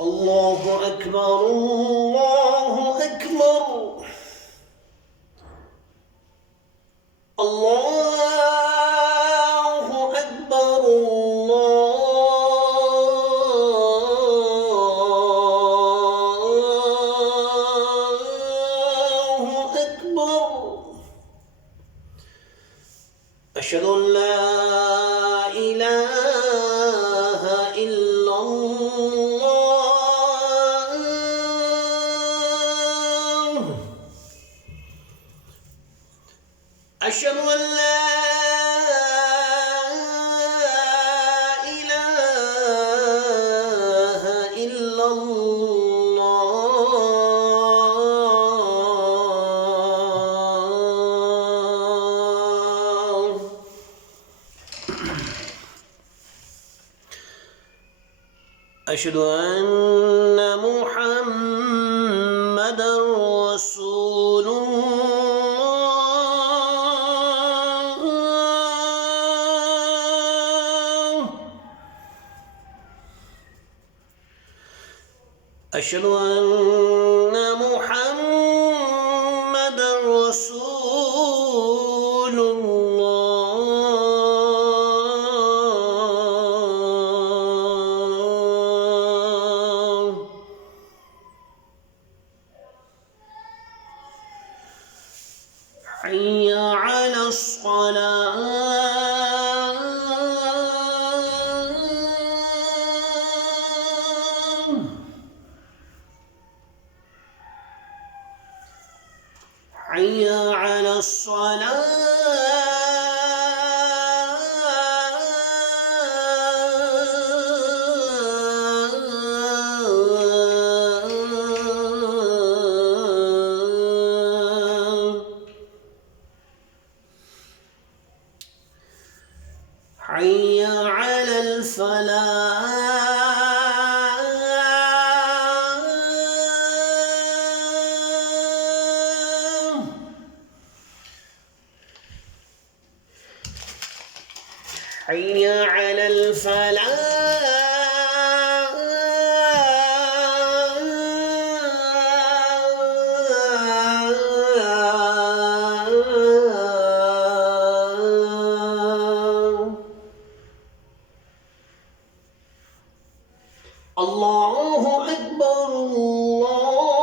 الله أكبر الله أكبر الله أكبر الله أكبر. أشهد أن لا إله إلا الله. أشهد أن لا إله إلا الله. أشهد أن محمدًا رسول الله. أشهد أن محمدًا رسول الله. حي على الصلاة. حي على الصلاة. حي على الفلاح. حي على الفلاح. الله أكبر الله